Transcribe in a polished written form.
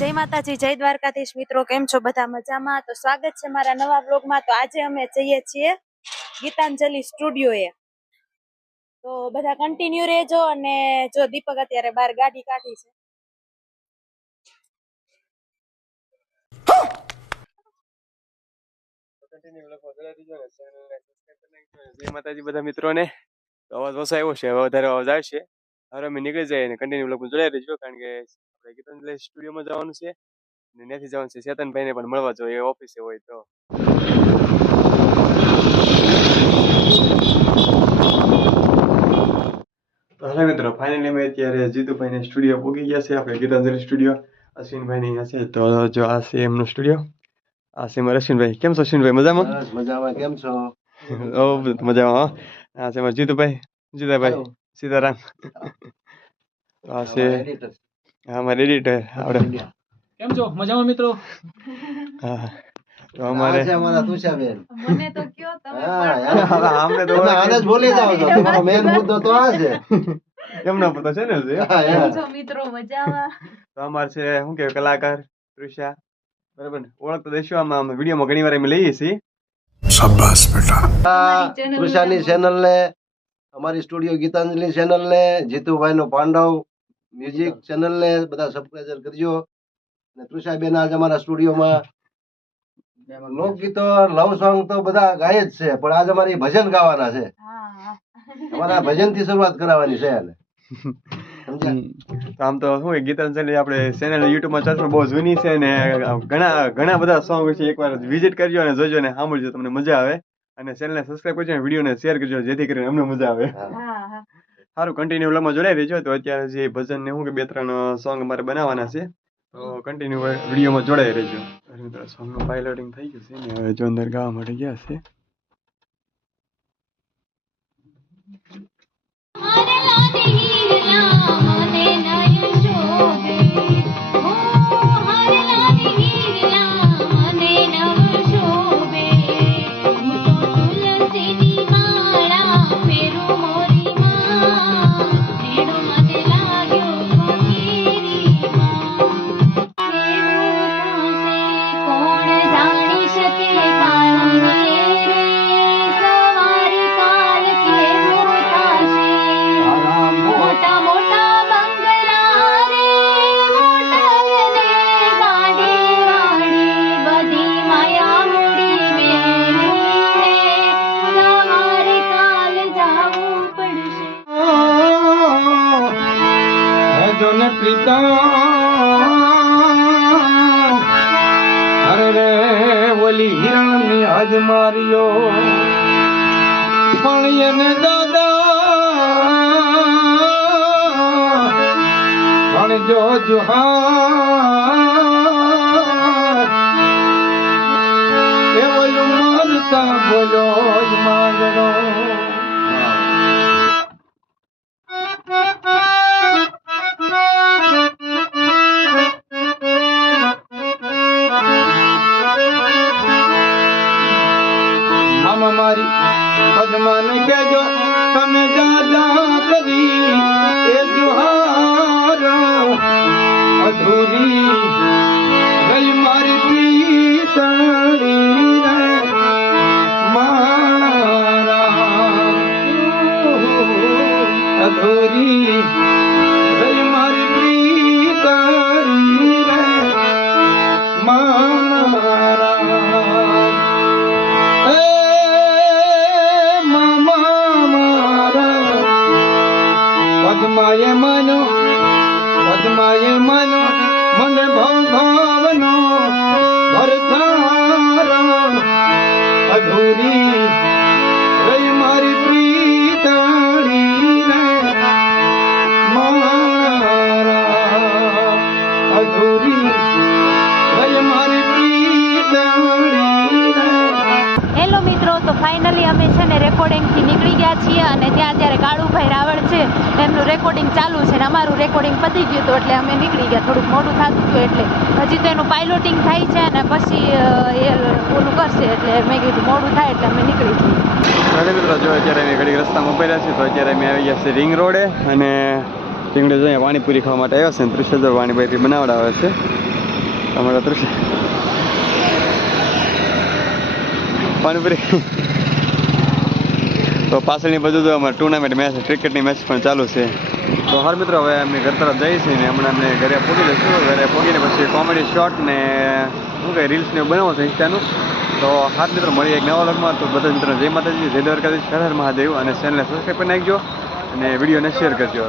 જય માતાજી, જય દ્વારકાધીશ મિત્રો, કેમ છો બધા? મજામાં? તો સ્વાગત છે મારા નવા વ્લોગમાં। તો આજે અમે જઈએ છીએ ગીતાંજલિ સ્ટુડિયોએ, તો બધા કન્ટિન્યુ રહેજો। અને જો દીપક અત્યારે બહાર ગાડી કાઢી છે। જય માતાજી બધા મિત્રોને। અવાજ ઓછો આવ્યો છે, હવે વધારે અવાજ આવશે। હવે અમે નીકળી જઈએ અને કન્ટિન્યુ લોકો જોડાઈ રહેજો, કારણ કે આપણે ગીતાંજલિ સ્ટુડિયોમાં જવાનું છે અને ત્યાંથી જવાનું છે ચેતનભાઈને પણ મળવા જોઈએ, ઓફિસે હોય તો। હાલો મિત્રો, ફાઇનલી અમે અત્યારે જીતુભાઈને સ્ટુડિયો પહોંચી ગયા છે, આપણે ગીતાંજલિ સ્ટુડિયો। અશ્વિનભાઈની અહીંયા છે, તો જો આ છે એમનો સ્ટુડિયો, આ છે મારા અશ્વિનભાઈ। કેમ છો અશ્વિનભાઈ? મજામાં? મજામાં, કેમ છો? મજામાં। આ છે મારા જીતુભાઈ, જીતાભાઈ, સીતારામ। આ છે અમારા એડિટર આપણે। કેમ છો? મજામાં મિત્રો? હા, તો અમારે આ છે અમારા તુષાબેન। મને તો કયો તમે આમને તો આને જ બોલી જાવ છો, તમારો મેન મુદ્દો તો આ છે। એમનો તો ચેનલ છે। હા, છો મિત્રો? મજામાં? તો અમાર છે શું કે કલાકાર તૃષા, બરાબર ને? ઓળખ તો દેશો આમાં વિડીયોમાં ઘણી વાર અમે લઈએ છીએ। શાબાશ બેટા। તુષાની ચેનલ ને, અમારી સ્ટુડિયો ગીતાંજલિ ચેનલ ને, જીતુભાઈ નો પાંડવ મ્યુઝિક ચેનલ ને બધા સબસ્ક્રાઇબ કરજો। અને તુષાબેન આજ અમારા સ્ટુડિયોમાં લોકગીતો, લવ સોંગ તો બધા ગાય જ છે, પણ આજ અમારી ભજન ગાવાના છે। અમારા ભજન થી શરૂઆત કરાવવાની છે એને, આમ તો શું ગીતાંજલિ આપણે ચેનલ યુટ્યુબમાં ચાલશે, બહુ જૂની છે ને ઘણા બધા સોંગ છે। એકવાર વિઝિટ કરજો અને જોજો ને સાંભળજો, તમને મજા આવે। અને ચેનલને સબસ્ક્રાઇબ કરજો અને વિડીયોને શેર કરજો, જેથી કરીને અમને મજા આવે। સારું, કન્ટિન્યુ વ્લોગમાં જોડાઈ રહેજો। તો અત્યારે જે ભજન ને શું કે 2-3 સોંગ અમારે બનાવવાના છે, તો કન્ટિન્યુ વિડીયોમાં જોડાઈ રહેજો। સોંગનું પાયલોટિંગ થઈ ગયું છે ને, હવે જો અંદર ગાવા માટે ગયા છે। ઓલી હિરણ ની હદ માર્યો પણ એને દાદા પણ જો જુહાર એ ઓલું મારતા બોલ્યો જ માંગણો। પદ્માને કહેજો તમે દાદા કરી એ જુહાર અધૂરી ગઈ મારી પ્રીતણી રે મારા, અધૂરી ગઈ મારી પ્રીતણી રે મારા। પદ્માએ માનો મને ભાવનો ભરતાર અધૂરી રહી મારી પ્રીતણી રે મારા, અધૂરી રહી મારી પ્રીતણી રે। હેલો મિત્રો, તો ફાઇનલી અમે છે ને રેકોર્ડિંગથી નીકળી ગયા છીએ, અને ત્યાં અત્યારે કાળુભાઈ રાવળ છે એમનું રેકોર્ડિંગ ચાલુ છે ને અમારું રેકોર્ડિંગ પતી ગયું હતું એટલે અમે નીકળી ગયા। થોડુંક મોડું થતું હતું એટલે હજી તો એનું પાયલોટિંગ થાય છે અને પછી એ ઓલું કરશે, એટલે મેં કીધું મોડું થાય એટલે અમે નીકળી જઈએ। મિત્રો, જો અત્યારે અમે ઘડી રસ્તામાં ઉભા રહ્યા છીએ, તો અત્યારે અમે આવી ગયા છે રિંગ રોડે, અને રીંગણે જોઈએ પાણીપુરી ખાવા માટે આવ્યા છે, 30,000 પાણીપુરી બનાવડાવે છે। અમારા તૃષા પાણીપુરી. તો પાછળની બધું તો અમારે ટુર્નામેન્ટ મેચ ક્રિકેટની મેચ પણ ચાલુ છે. તો હાર મિત્રો હવે અમે ઘર તરફ જઈએ છીએ ને હમણાં અમને ઘરે પહોંચી લઈશું. ઘરે પહોંચીને પછી કોમેડી શોર્ટ ને શું કહે રીલ્સ ને એવું બનાવો છે ઇન્સ્ટાનું. તો હાથ મિત્રો મળીએ એક નવા વ્લોગમાં. તો બધા મિત્રો જય માતાજી, જય દ્વારકાધીશ, હર હર મહાદેવ, અને ચેનલને સબસ્ક્રાઈબ કરી નાખજો અને વિડીયોને શેર કરજો.